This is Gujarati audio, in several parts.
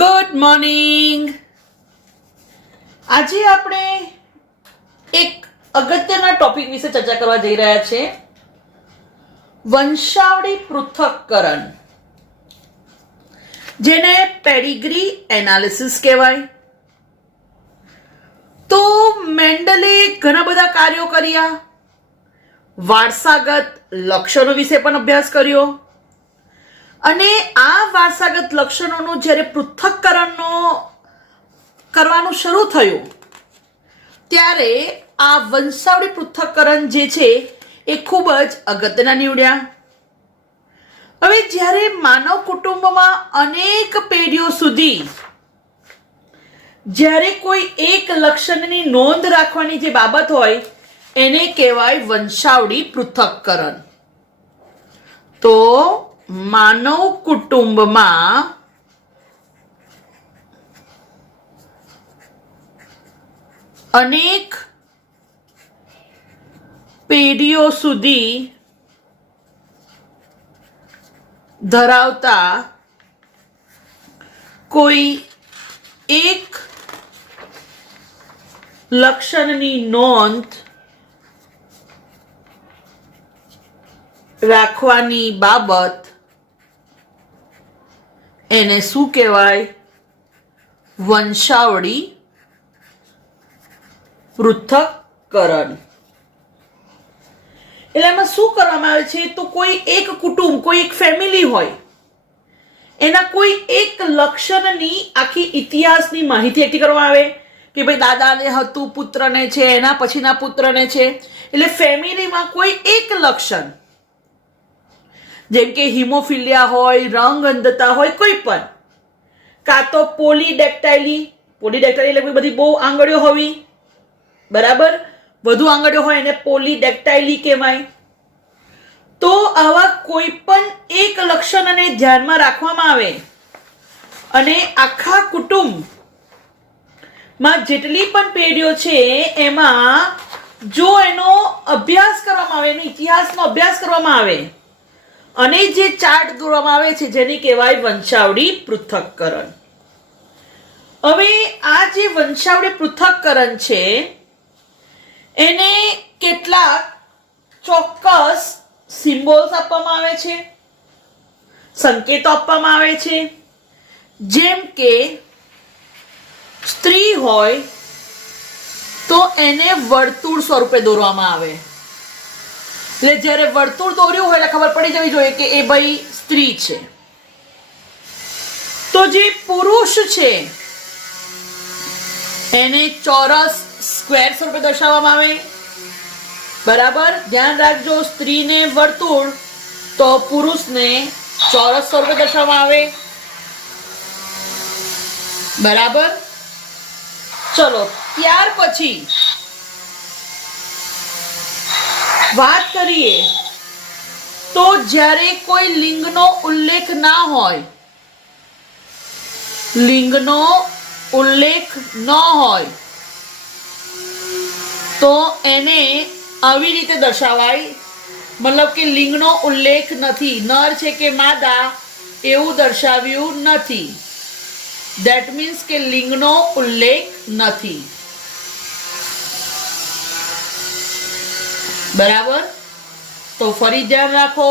Good morning. આજે આપણે એક અગત્યના ટોપિક વિશે ચર્ચા કરવા જઈ રહ્યા છે, વંશાવળી પૃથક્કરણ, જેને પેડિગ્રી એનાલિસિસ કહેવાય. તો મેન્ડલે ઘણા બધા કાર્યો કર્યા, વારસાગત લક્ષણો વિશે પણ અભ્યાસ કર્યો, અને આ વારસાગત લક્ષણોનું જ્યારે પૃથક્કરણ કરવાનું શરૂ થયું ત્યારે આ વંશાવળી પૃથક્કરણ જે છે એ ખૂબ જ અગત્યના નીવડ્યા. હવે જ્યારે માનવ કુટુંબમાં અનેક પેઢીઓ સુધી જ્યારે કોઈ એક લક્ષણની નોંધ રાખવાની જે બાબત હોય એને કહેવાય વંશાવળી પૃથક્કરણ. તો માનવ કુટુંબમાં અનેક પેઢીઓ સુધી ધરાવતા કોઈ એક લક્ષણની નોંધ રાખવાની બાબત એને શું કહેવાય? વંશાવળી પૃથક્કરણ. એટલે એમાં શું કરવામાં આવે છે? તો કોઈ એક કુટુંબ, કોઈ એક ફેમિલી હોય, એના કોઈ એક લક્ષણની આખી ઇતિહાસની માહિતી એકઠી કરવામાં આવે કે ભાઈ દાદાને હતું, પુત્રને છે, એના પછીના પુત્રને છે. એટલે ફેમિલીમાં કોઈ એક લક્ષણ, જેમ કે હિમોફિલિયા હોય, રંગ અંધતા હોય, કોઈ પણ, કાં તો પોલીડેક્ટાઇલી એટલે બધી બહુ આંગળીઓ હોવી, બરાબર, વધુ આંગળીઓ હોય એને પોલીડેક્ટાઇલી કહેવાય. તો આવા કોઈ પણ એક લક્ષણને ધ્યાનમાં રાખવામાં આવે અને આખા કુટુંબમાં જેટલી પણ પેઢીઓ છે એમાં જો એનો અભ્યાસ કરવામાં આવે, એનો ઇતિહાસનો અભ્યાસ કરવામાં આવે અને જે ચાર્ટ દોરવામાં આવે છે જેને કહેવાય વંશાવળી પૃથક્કરણ. હવે આ જે વંશાવળી પૃથક્કરણ છે એને કેટલાક ચોક્કસ સિમ્બોલ્સ આપવામાં આવે છે, સંકેતો આપવામાં આવે છે. જેમ કે સ્ત્રી હોય તો એને વર્તુળ સ્વરૂપે દોરવામાં આવે. એટલે જ્યારે વર્તુળ દોર્યું હોય એટલે ખબર પડી જવી જોઈએ કે એ ભાઈ સ્ત્રી છે. તો જે પુરુષ છે એને ચોરસ સ્ક્વેર સ્વરૂપે દર્શાવવામાં આવે, બરાબર. ધ્યાન રાખજો, સ્ત્રીને વર્તુળ તો પુરુષને ચોરસ સ્વરૂપે દર્શાવવામાં આવે, બરાબર. ચલો ત્યાર પછી વાત કરીએ તો જ્યારે કોઈ લિંગનો ઉલ્લેખ ના હોય, લિંગનો ઉલ્લેખ ન હોય તો એને આવી રીતે દર્શાવાય. મતલબ કે લિંગનો ઉલ્લેખ નથી, નર છે કે માદા એવું દર્શાવ્યું નથી. ધેટ મીન્સ કે લિંગનો ઉલ્લેખ નથી, બરાબર. તો ફરી ધ્યાન રાખો,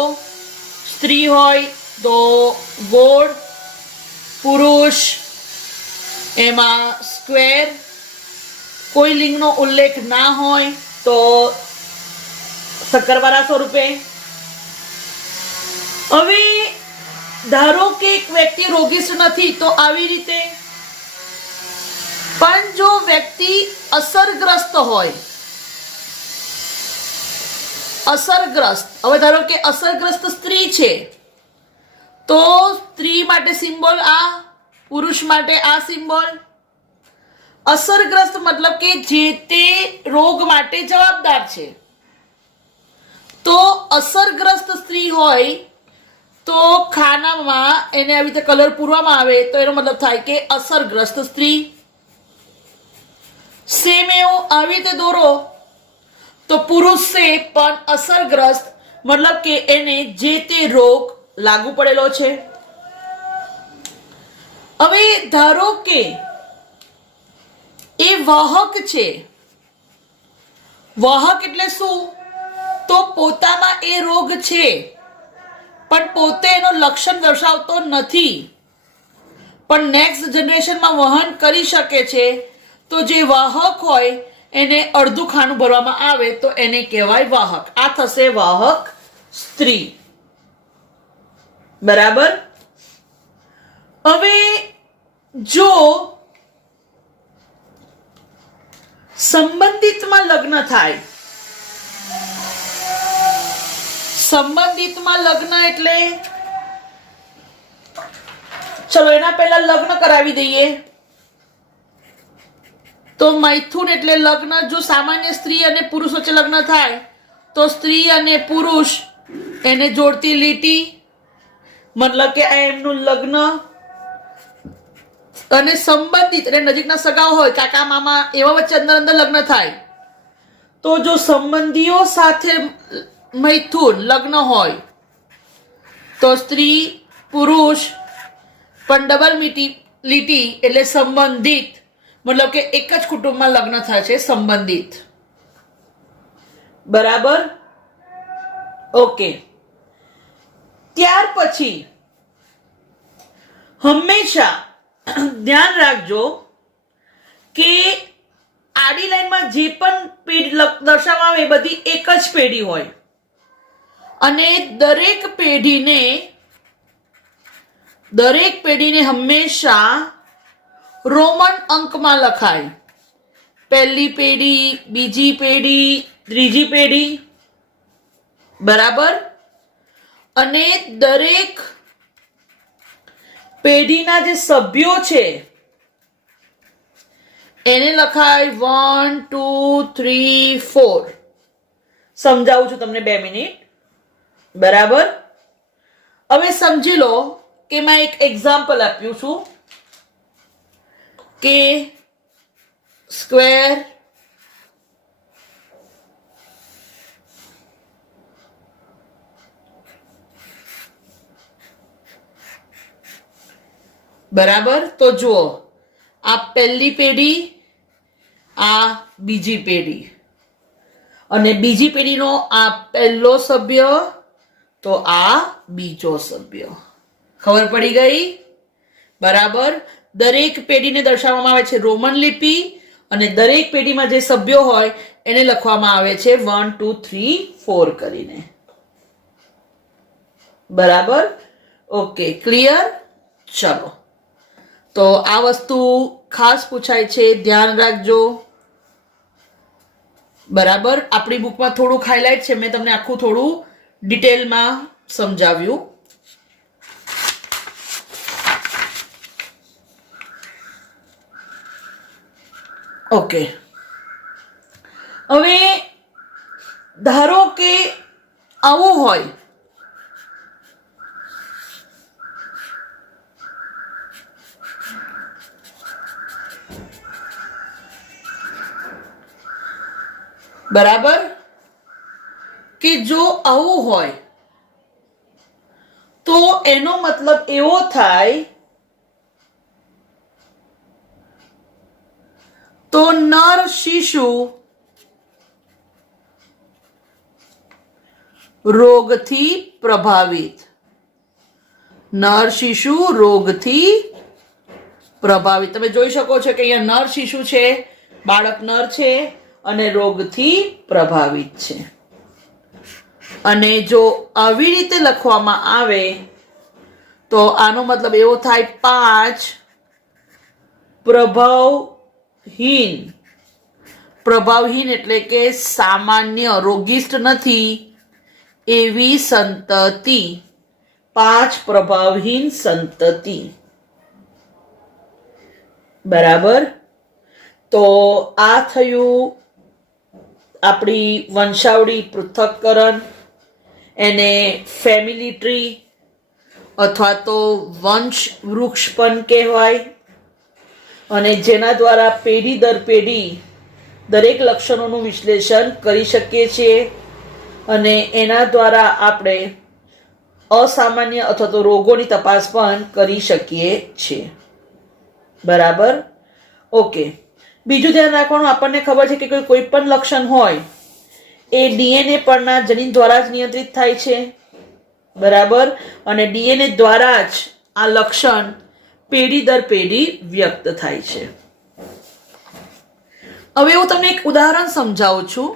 સ્ત્રી હોય તો ગોળ, પુરુષ એમાં સ્ક્વેર, કોઈ લિંગનો ઉલ્લેખ ના હોય તો શક્કરપારા સ્વરૂપે. હવે ધારો કે એક વ્યક્તિ રોગીશ નથી તો આવી રીતે, પણ જો વ્યક્તિ અસરગ્રસ્ત હોય, અસરગ્રસ્ત, હવે ધારો કે અસરગ્રસ્ત સ્ત્રી છે તો સ્ત્રી માટે સિમ્બોલ આ, પુરુષ માટે આ સિમ્બોલ. અસરગ્રસ્ત મતલબ કે જે તે રોગ માટે જવાબદાર છે. તો અસરગ્રસ્ત સ્ત્રી હોય તો ખાનામાં એને આવી રીતે કલર પૂરવામાં આવે તો એનો મતલબ થાય કે અસરગ્રસ્ત સ્ત્રી. સેમ એવું આવી રીતે દોરો તો પુરુષ છે પણ અસરગ્રસ્ત, મતલબ કે એને જે તે રોગ લાગુ પડેલો છે. હવે ધારો કે એ વાહક છે. વાહક એટલે શું? તો પોતામાં એ રોગ છે પણ પોતે એનો લક્ષણ દર્શાવતો નથી, પણ નેક્સ્ટ જનરેશનમાં વહન કરી શકે છે. તો જે વાહક હોય એને અડધું ખાનું ભરવામાં આવે તો એને કહેવાય વાહક. આ થશે વાહક સ્ત્રી. બરાબર. હવે જો સંબંધિતમાં લગ્ન થાય, સંબંધિતમાં લગ્ન એટલે ચલો એના પહેલા લગ્ન કરાવી દઈએ. તો મૈથુન એટલે લગ્ન. જો સામાન્ય સ્ત્રી અને પુરુષ વચ્ચે લગ્ન થાય તો સ્ત્રી અને પુરુષ એને જોડતી લીટી, મતલબ કે આ એમનું લગ્ન. અને સંબંધિત એટલે નજીકના સગા હોય, કાકા મામા, એવા વચ્ચે અંદર અંદર લગ્ન થાય. તો જો સંબંધીઓ સાથે મૈથુન લગ્ન હોય તો સ્ત્રી પુરુષ પણ ડબલ લીટી એટલે સંબંધિત, મતલબ કે એક જ કુટુંબમાં લગ્ન થાય છે, સંબંધિત. બરાબર. ઓકે. ત્યાર પછી હંમેશા ધ્યાન રાખજો કે આડી લાઈનમાં જે પણ પેઢી દર્શાવવામાં આવે એ બધી એક જ પેઢી હોય અને દરેક પેઢીને હંમેશા રોમન અંકમાં લખાય. પહેલી પેઢી, બીજી પેઢી, ત્રીજી પેઢી. બરાબર. અને દરેક પેઢીના જે સભ્યો છે એને લખાય 1 2 3 4. સમજાવું છું તમને 2 મિનિટ. બરાબર. હવે સમજી લો કે મેં એક એક્ઝામ્પલ આપ્યું છું કે સ્ક્વેર બરાબર. તો જુઓ, આ પહેલી પેઢી, આ બીજી પેઢી, અને બીજી પેઢીનો આ પહેલો સભ્ય, તો આ બીજો સભ્ય. ખબર પડી ગઈ? બરાબર. દરેક પેઢીને દર્શાવવામાં આવે છે રોમન લિપિ અને દરેક પેઢીમાં જે સભ્યો હોય એને લખવામાં આવે છે 1 2 3 4 કરીને. બરાબર. Okay, clear? ચલો, તો આ વસ્તુ ખાસ પૂછાય છે, ધ્યાન રાખજો. બરાબર. આપણી બુકમાં થોડુંક હાઇલાઇટ છે, મેં તમને આખું થોડું ડિટેલમાં સમજાવ્યું. ઓકે. હવે ધારો કે આવું હોય, બરાબર, કે જો આવું હોય તો એનો મતલબ એવો થાય તો નર શિશુ રોગથી પ્રભાવિત. નર શિશુ રોગથી પ્રભાવિત. તમે જોઈ શકો છો કે અહીંયા નર શિશુ છે, બાળક નર છે અને રોગથી પ્રભાવિત છે. અને જો આવી રીતે લખવામાં આવે તો આનો મતલબ એવો થાય 5 પ્રભાવહીન. પ્રભાવહીન એટલે કે સામાન્ય, રોગિષ્ટ નથી એવી સંતતિ. 5 પ્રભાવહીન સંતતિ. બરાબર. તો આ થયું આપણી વંશાવળી પૃથક્કરણ, એને ફેમિલી ટ્રી અથવા તો વંશ વૃક્ષ પણ કહેવાય. અને જેના દ્વારા પેઢી દર પેઢી દરેક લક્ષણોનું વિશ્લેષણ કરી શકીએ છીએ અને એના દ્વારા આપણે અસામાન્ય અથવા તો રોગોની તપાસ પણ કરી શકીએ છીએ. બરાબર, ઓકે. બીજું ધ્યાન રાખવાનું, આપણને ખબર છે કે કોઈ પણ લક્ષણ હોય એ ડીએનએ પરના જનીન દ્વારા જ નિયંત્રિત થાય છે, બરાબર, અને ડીએનએ દ્વારા જ આ લક્ષણ પેઢી દર પેઢી વ્યક્ત થાય છે. હવે હું તમને એક ઉદાહરણ સમજાવું છું.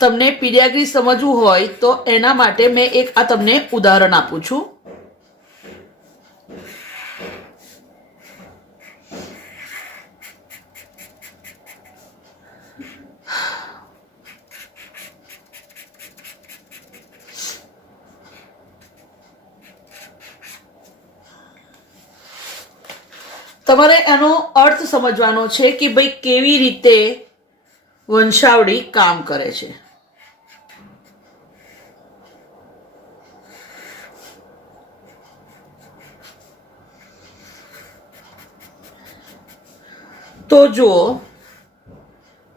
તમને પીડિયાટ્રી સમજવું હોય તો એના માટે મેં એક આ તમને ઉદાહરણ આપું છું. તમારે એનો અર્થ સમજવાનો છે કે ભાઈ કેવી રીતે વંશાવળી કામ કરે છે. તો જુઓ,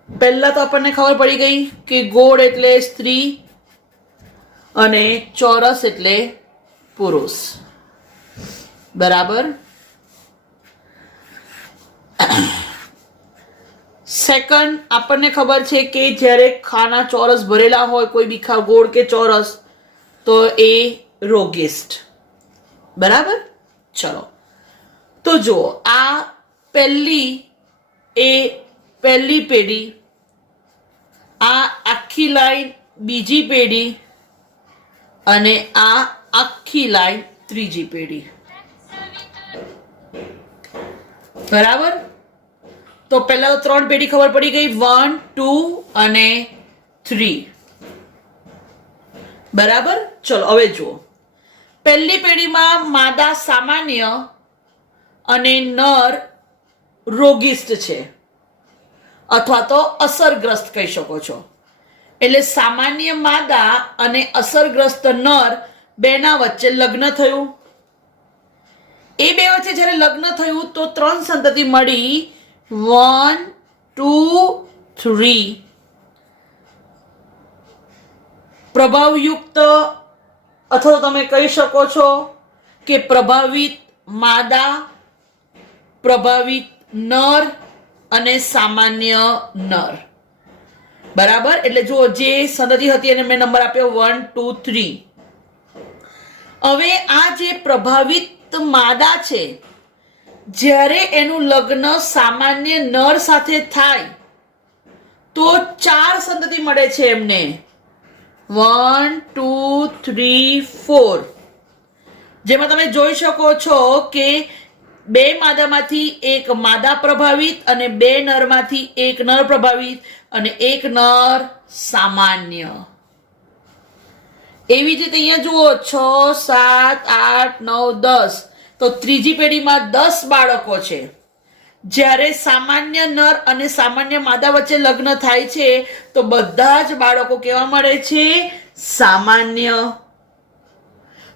પહેલા તો આપણને ખબર પડી ગઈ કે ગોળ એટલે સ્ત્રી અને ચોરસ એટલે પુરુષ, બરાબર. સેકન્ડ, આપણને ખબર છે કે જ્યારે ખાના ચોરસ ભરેલા હોય, કોઈ બી ગોળ કે ચોરસ, તો એ રોગિસ્ટ, બરાબર. ચલો, તો જુઓ, આ પહેલી પેઢી, આ આખી લાઈન બીજી પેઢી અને આ આખી લાઈન ત્રીજી પેઢી, બરાબર. તો પહેલા તો 3 પેઢી ખબર પડી ગઈ, 1, 2 અને 3, બરાબર. ચલો હવે જુઓ, પહેલી પેઢીમાં માદા સામાન્ય અને નર રોગિસ્ટ છે, અથવા તો અસરગ્રસ્ત કહી શકો છો. એટલે સામાન્ય માદા અને અસરગ્રસ્ત નર બેના વચ્ચે લગ્ન થયું. એ બે વચ્ચે જ્યારે લગ્ન થયું તો 3 સંતતિ મળી, 1, 2, 3. પ્રભાવયુક્ત, અથવા તમે કહી શકો છો કે પ્રભાવિત માદા, પ્રભાવિત નર અને સામાન્ય નર, બરાબર. એટલે જુઓ, જે સંતતિ હતી એને મેં નંબર આપ્યો 1, 2, 3. હવે આ જે પ્રભાવિત માદા છે, જ્યારે એનું લગ્ન સામાન્ય નર સાથે થાય તો 4 સંતતિ મળે છે એમને, 1, 2, 3, 4. જેમાં તમે જોઈ શકો છો કે 2 માદામાંથી એક માદા પ્રભાવિત અને 2 નરમાંથી એક નર પ્રભાવિત અને એક નર સામાન્ય. એવી જ રીતે અહીંયા જુઓ, 6, 7, 8, 9, 10. તો ત્રીજી પેઢીમાં 10 બાળકો છે. જ્યારે સામાન્ય નર અને સામાન્ય માદા વચ્ચે લગ્ન થાય છે તો બધા જ બાળકો કેવા મળે છે? સામાન્ય.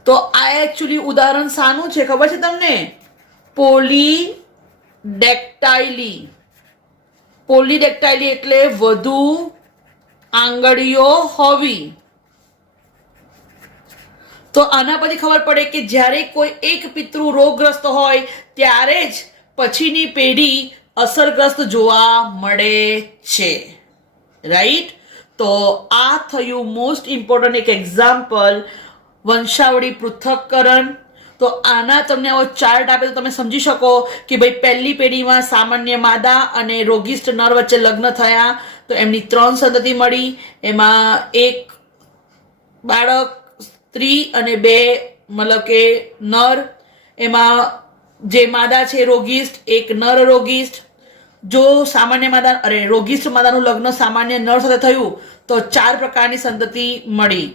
તો આ એકચ્યુઅલી ઉદાહરણ શાનું છે ખબર છે તમને? પોલીડેક્ટાઇલી. પોલીડેક્ટાઇલી એટલે વધુ આંગળીઓ હોવી. તો આના પછી ખબર પડે કે જ્યારે કોઈ એક પિતૃ રોગગ્રસ્ત હોય ત્યારે જ પછીની પેઢી અસરગ્રસ્ત જોવા મળે છે. રાઈટ? તો આ થયું મોસ્ટ ઇમ્પોર્ટન્ટ એક એક્ઝામ્પલ વંશાવળી પૃથ્થકરણ. તો આના તમને આવો ચાર્ટ આપે તો તમે સમજી શકો કે ભાઈ પહેલી પેઢીમાં સામાન્ય માદા અને રોગિષ્ઠ નર વચ્ચે લગ્ન થયા તો એમની 3 સંતતિ મળી. એમાં એક બાળક સ્ત્રી અને 2 મતલબ કે નર. એમાં જે માદા છે રોગિષ્ઠ, એક નર રોગિષ્ઠ. જો સામાન્ય માદા રોગિષ્ઠ માદાનું લગ્ન સામાન્ય નર સાથે થયું તો 4 પ્રકારની સંતતિ મળી.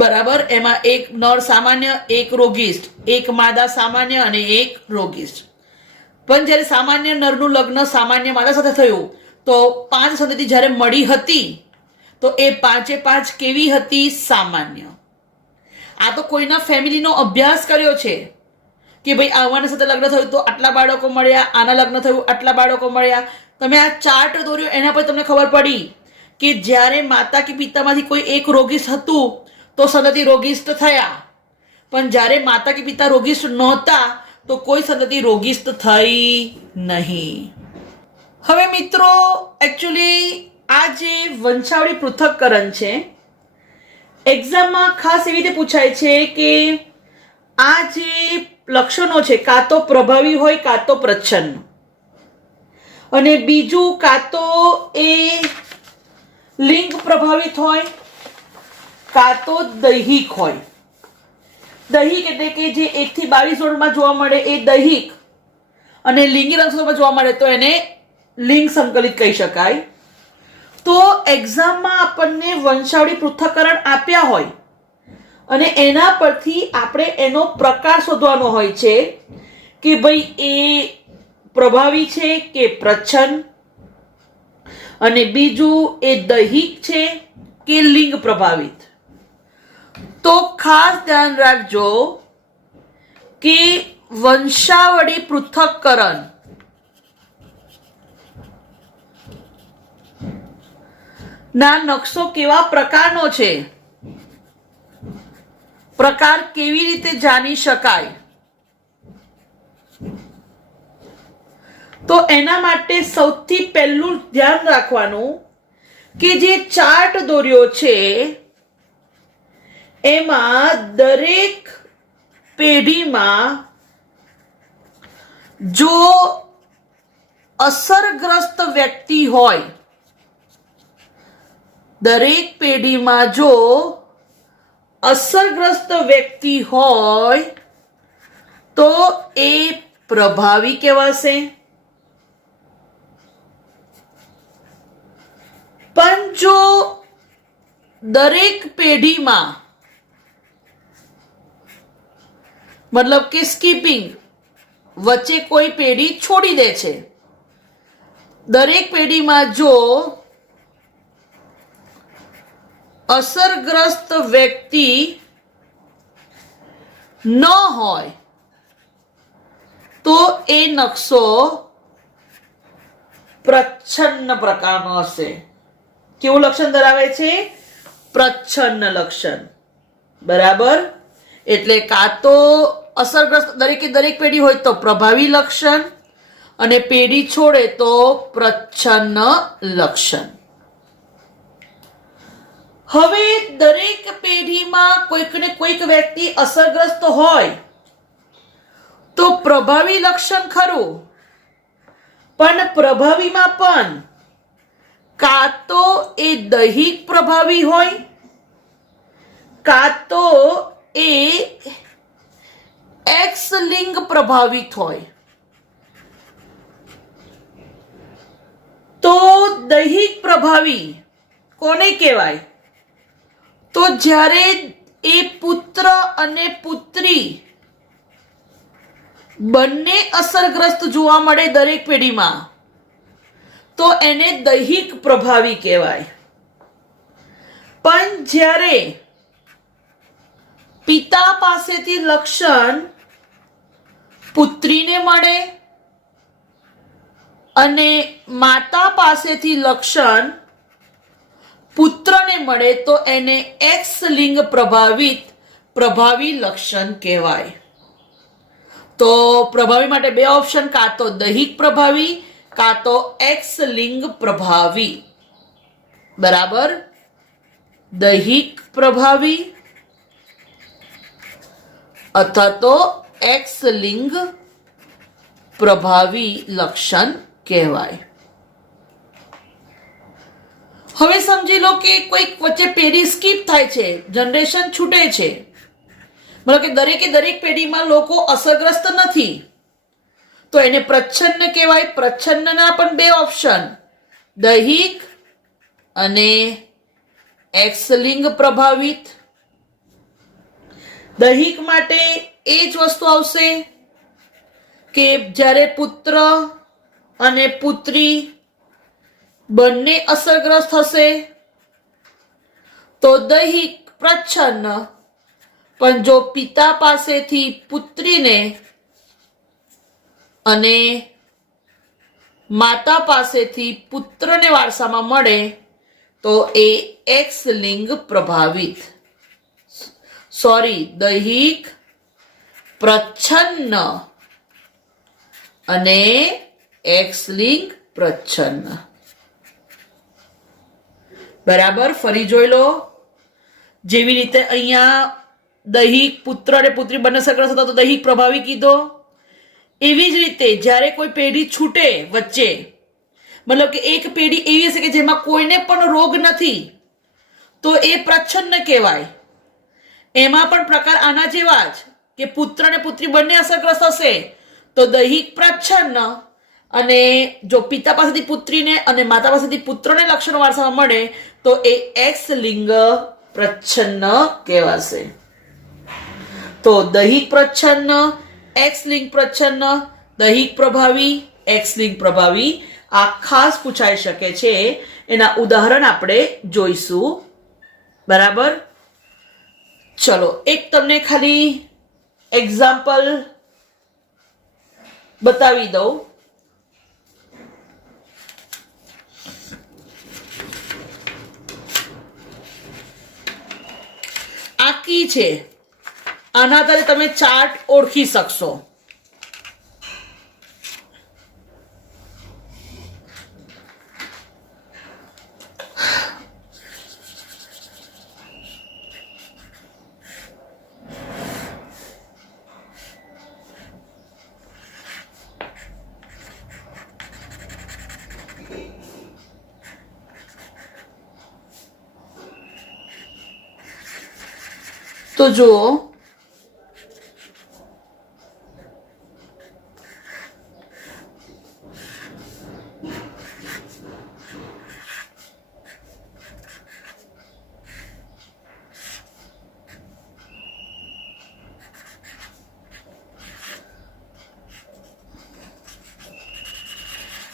બરાબર? એમાં એક નર સામાન્ય, એક રોગિષ્ઠ, એક માદા સામાન્ય અને એક રોગિષ્ઠ. પણ જ્યારે સામાન્ય નરનું લગ્ન સામાન્ય માદા સાથે થયું તો 5 સંતતિ જ્યારે મળી હતી તો એ 5 કેવી હતી? સામાન્ય. આ તો કોઈના ફેમિલીનો અભ્યાસ કર્યો છે કે ભાઈ આવાના સાથે લગ્ન થયું તો આટલા બાળકો મળ્યા, આના લગ્ન થયું આટલા બાળકો મળ્યા. તમે આ ચાર્ટ દોર્યો એના પર તમને ખબર પડી કે જ્યારે માતા કે પિતામાંથી કોઈ એક રોગિષ્ઠ હતું તો સંતતિ રોગિષ્ઠ થયા, પણ જ્યારે માતા કે પિતા રોગિષ્ઠ નહોતા તો કોઈ સંતતિ રોગીસ્ત થઈ નહીં. હવે મિત્રો, એકચ્યુઅલી આ જે વંશાવળી પૃથક્કરણ છે, એક્ઝામમાં ખાસ એવી રીતે પૂછાય છે કે આ જે લક્ષણો છે કાં તો પ્રભાવી હોય કાં તો પ્રચ્છન્ન, અને બીજું કાં તો એ લિંગ પ્રભાવિત હોય કાં તો દૈહિક હોય. દૈહિક એટલે કે જે 1 થી 22 જોડમાં જોવા મળે એ દૈહિક, અને લિંગી રંગસૂત્રમાં જોવા મળે તો એને લિંગ સંકલિત કહી શકાય. તો એક્ઝામમાં આપણને વંશાવળી પૃથ્થકરણ આપ્યા હોય અને એના પરથી આપણે એનો પ્રકાર શોધવાનો હોય છે કે ભાઈ એ પ્રભાવી છે કે પ્રચ્છન્ન, અને બીજું એ દૈહિક છે કે લિંગ પ્રભાવિત. તો ખાસ ધ્યાન રાખજો કે વંશાવળી પૃથક્કરણ ના નકશો કેવા પ્રકારનો છે, પ્રકાર કેવી રીતે જાણી શકાય. તો એના માટે સૌથી પહેલું ધ્યાન રાખવાનું કે જે ચાર્ટ દોર્યો છે એમાં દરેક પેઢીમાં જો અસરગ્રસ્ત વ્યક્તિ હોય, દરેક પેઢીમાં જો અસરગ્રસ્ત વ્યક્તિ હોય તો એ પ્રભાવી કહેવાશે. પણ જો દરેક પેઢીમાં મતલબ કે સ્કીપિંગ, વચ્ચે કોઈ પેઢી છોડી દે છે, દરેક પેઢીમાં જો અસરગ્રસ્ત વ્યક્તિ ન હોય તો એ નકશો પ્રચ્છન્ન પ્રકારનો હશે. કેવું લક્ષણ ધરાવે છે? પ્રચ્છન્ન લક્ષણ. બરાબર. એટલે કાં તો અસરગ્રસ્ત દરેકે દરેક પેઢી હોય તો પ્રભાવી લક્ષણ, અને પેઢી છોડે તો પ્રચ્છન્ન લક્ષણ. હવે દરેક પેઢીમાં કોઈક ને કોઈક વ્યક્તિ અસરગ્રસ્ત હોય તો પ્રભાવી લક્ષણ ખરું, પણ પ્રભાવીમાં પણ કાં તો એ દૈહિક પ્રભાવી હોય કાં તો એ એક્સ લિંગ પ્રભાવિત હોય. તો દૈહિક પ્રભાવી કોને કહેવાય? તો જ્યારે એ પુત્ર અને પુત્રી બંને અસરગ્રસ્ત જોવા મળે દરેક પેઢીમાં તો એને દૈહિક પ્રભાવી કહેવાય. પણ જ્યારે પિતા પાસેથી લક્ષણ પુત્રીને મળે અને માતા પાસેથી લક્ષણ પુત્રને મળે તો એને એક્સ લિંગ પ્રભાવિત પ્રભાવી લક્ષણ કહેવાય. તો પ્રભાવી માટે બે ઓપ્શન, કાં તો દૈહિક પ્રભાવી કાં તો એક્સ લિંગ પ્રભાવી. બરાબર. દૈહિક પ્રભાવી અથવા તો એક્સ લિંગ પ્રભાવી લક્ષણ કહેવાય. હવે સમજી લો કે કોઈક વચ્ચે પેઢી સ્કીપ થાય છે, જનરેશન છૂટે છે, મતલબ કે દરેકે દરેક પેઢીમાં લોકો અસરગ્રસ્ત નથી, તો એને પ્રચ્છન્ન કહેવાય. પ્રચ્છન્નના પણ બે ઓપ્શન, દૈહિક અને એક્સ લિંગ પ્રભાવિત. દૈહિક માટે એ જ વસ્તુ આવશે કે જ્યારે પુત્ર અને પુત્રી બંને અસરગ્રસ્ત હશે તો દૈહિક પ્રચ્છન્ન, પણ જો પિતા પાસેથી પુત્રીને અને માતા પાસેથી પુત્રને વારસામાં મળે તો એ એક્સ લિંગ પ્રભાવિત. દૈહિક પ્રચ્છન્ન અને એક્સ લિંગ પ્રચ્છન્ન. બરાબર, ફરી જોઈ લો. જેવી રીતે અહીંયા દૈહિક પુત્ર અને પુત્રી બંને અસરગ્રસ્ત હતા તો દૈહિક પ્રભાવી કીધો. એવી જ રીતે જ્યારે કોઈ પેઢી છૂટે વચ્ચે, મતલબ કે એક પેઢી એવી હશે કે જેમાં કોઈને પણ રોગ નથી તો એ પ્રચ્છન્ન કહેવાય. એમાં પણ પ્રકાર આના જેવા જ કે પુત્ર અને પુત્રી બંને અસરગ્રસ્ત હશે તો દૈહિક પ્રચ્છન્ન, અને જો પિતા પાસેથી પુત્રીને અને માતા પાસેથી પુત્રને લક્ષણો વારસામાં મળે તો એ એક્સ લિંગ પ્રચ્છન્ન કહેવાશે. તો દૈહિક પ્રચ્છન્ન, એક્સ લિંગ પ્રચ્છન્ન, દૈહિક પ્રભાવી, એક્સ લિંગ પ્રભાવી આ ખાસ પૂછાઈ શકે છે. એના ઉદાહરણ આપણે જોઈશું. બરાબર, ચલો એક તમને ખાલી એક્ઝામ્પલ બતાવી દઉં. આ કી છે, આના આધારે તમે ચાર્ટ ઓળખી શકશો. તો જુઓ,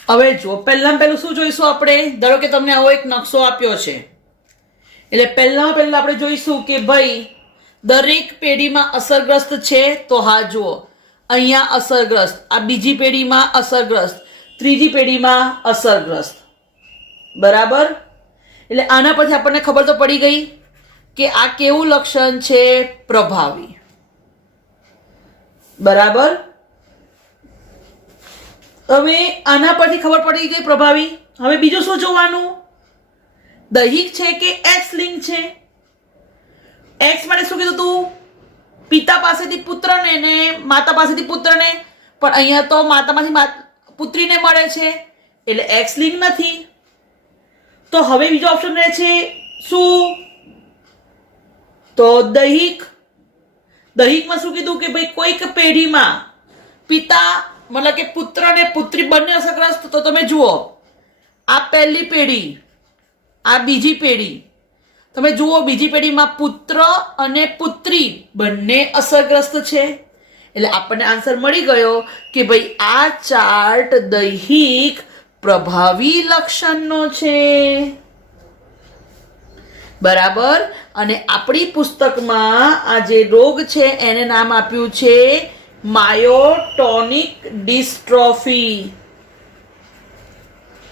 હવે જો પહેલું શું જોઈશું આપણે? ધારો કે તમને આવો એક નકશો આપ્યો છે, એટલે પહેલા આપણે જોઈશું કે ભાઈ દરેક પેઢીમાં અસરગ્રસ્ત છે. તો હા જુઓ, અહીંયા અસરગ્રસ્ત, આ બીજી પેઢીમાં અસરગ્રસ્ત, ત્રીજી પેઢીમાં અસરગ્રસ્ત. બરાબર, એટલે આના પછી આપણને ખબર તો પડી ગઈ કે આ કેવું લક્ષણ છે? પ્રભાવી. બરાબર, હવે આના પરથી ખબર પડી ગઈ પ્રભાવી. હવે બીજું શું જોવાનું? દૈહિક છે કે એક્સ લિંગ છે? એક્સ માટે શું કીધું તું? પિતા પાસેથી પુત્રને ને માતા પાસેથી પુત્રને, પણ અહીંયા તો માતામાંથી પુત્રીને મળે છે એટલે એક્સ લિંગ નથી. તો હવે બીજો ઓપ્શન રહે છે શું? તો દૈહિક. દૈહિકમાં શું કીધું કે ભાઈ કોઈક પેઢીમાં પિતા મતલબ કે પુત્ર અને પુત્રી બંને અસરગ્રસ્ત. તો તમે જુઓ, આ પહેલી પેઢી, આ બીજી પેઢી, તમે જુઓ બીજી પેઢીમાં પુત્ર અને પુત્રી બંને અસરગ્રસ્ત છે. એટલે આપણને આન્સર મળી ગયો કે ભાઈ આ ચાર્ટ દૈહિક પ્રભાવી લક્ષણનો છે. બરાબર, અને આપણી પુસ્તકમાં આ જે રોગ છે એને નામ આપ્યું છે માયોટોનિક ડિસ્ટ્રોફી.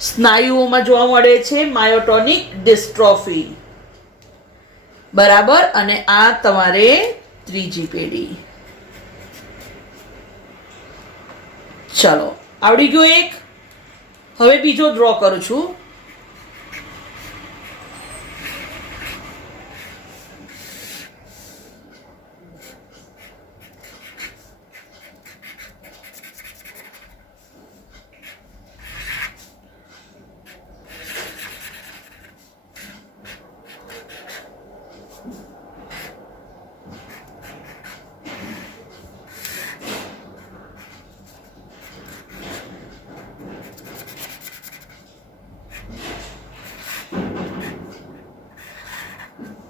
સ્નાયુઓમાં જોવા મળે છે માયોટોનિક ડિસ્ટ્રોફી. બરાબર, અને આ તમારે ત્રીજી પેઢી. ચલો, આવડી ગયો એક. હવે બીજો ડ્રો કરું છું.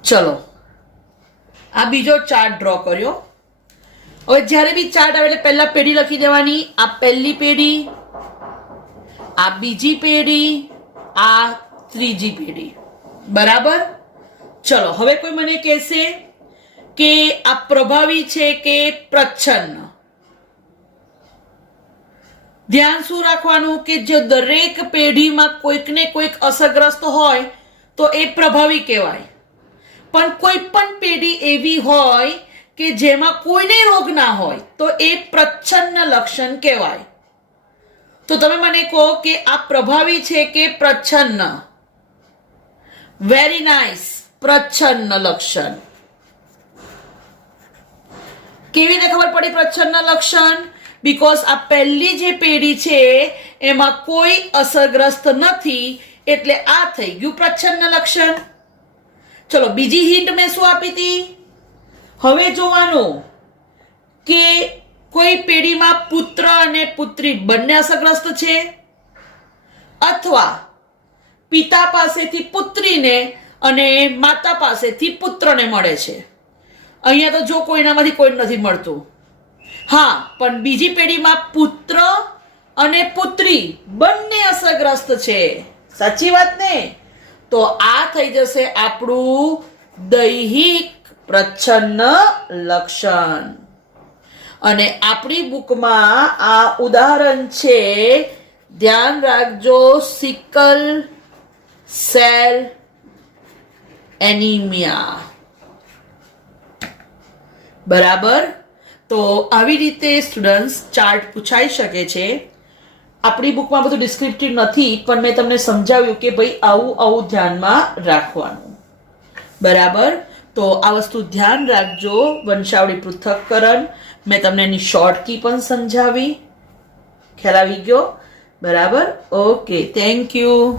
ચલો, આ બીજો ચાર્ટ ડ્રો કર્યો. હવે જ્યારે બી ચાર્ટ આવે એટલે પહેલા પેઢી લખી દેવાની. આ પહેલી પેઢી, આ બીજી પેઢી, આ ત્રીજી પેઢી. બરાબર, ચલો હવે કોઈ મને કહેશે કે આ પ્રભાવી છે કે પ્રચ્છન્ન? ધ્યાન શું રાખવાનું કે જો દરેક પેઢીમાં કોઈક ને કોઈક અસરગ્રસ્ત હોય તો એ પ્રભાવી કહેવાય. પણ કોઈ પણ પેઢી એવી હોય કે જેમાં કોઈને રોગ ના હોય તો એ પ્રચ્છન્ન લક્ષણ કહેવાય. તો તમે મને કહો કે આ પ્રભાવી છે કે પ્રચ્છન્ન? વેરી નાઇસ, પ્રચ્છન્ન લક્ષણ. કેવી રીતે ખબર પડી પ્રચ્છન્ન લક્ષણ? બીકોઝ આ પહેલી જે પેઢી છે એમાં કોઈ અસરગ્રસ્ત નથી, એટલે આ થઈ ગયું પ્રચ્છન્ન લક્ષણ. ચલો બીજી હિન્ટ મેં શું આપી હતી? હવે જોવાનું કે કોઈ પેઢીમાં પુત્ર અને પુત્રી બંને અસરગ્રસ્ત છે, અથવા પિતા પાસેથી પુત્રીને અને માતા પાસેથી પુત્રને મળે છે. અહીંયા તો જો કોઈનામાંથી કોઈ નથી મળતું. હા, પણ બીજી પેઢીમાં પુત્ર અને પુત્રી બંને અસરગ્રસ્ત છે. સાચી વાત ને? તો આ થઈ જશે આપણું દૈહિક પ્રચ્છન્ન લક્ષણ. અને આપણી બુકમાં આ ઉદાહરણ છે, ધ્યાન રાખજો, સિકલ સેલ એનિમિયા. બરાબર? તો આવી રીતે સ્ટુડન્ટ્સ ચાર્ટ પૂછાઈ શકે છે. આપણી બુકમાં બધું ડિસ્ક્રિપ્ટિવ નથી, પણ મેં તમને સમજાવ્યું કે ભાઈ આવું આવું ધ્યાનમાં રાખવાનું. બરાબર? તો આ વસ્તુ ધ્યાન રાખજો. વંશાવળી પૃથક્કરણ મેં તમને એની શોર્ટ કી પણ સમજાવી. ખ્યાલ આવી ગયો? બરાબર? Okay, thank you.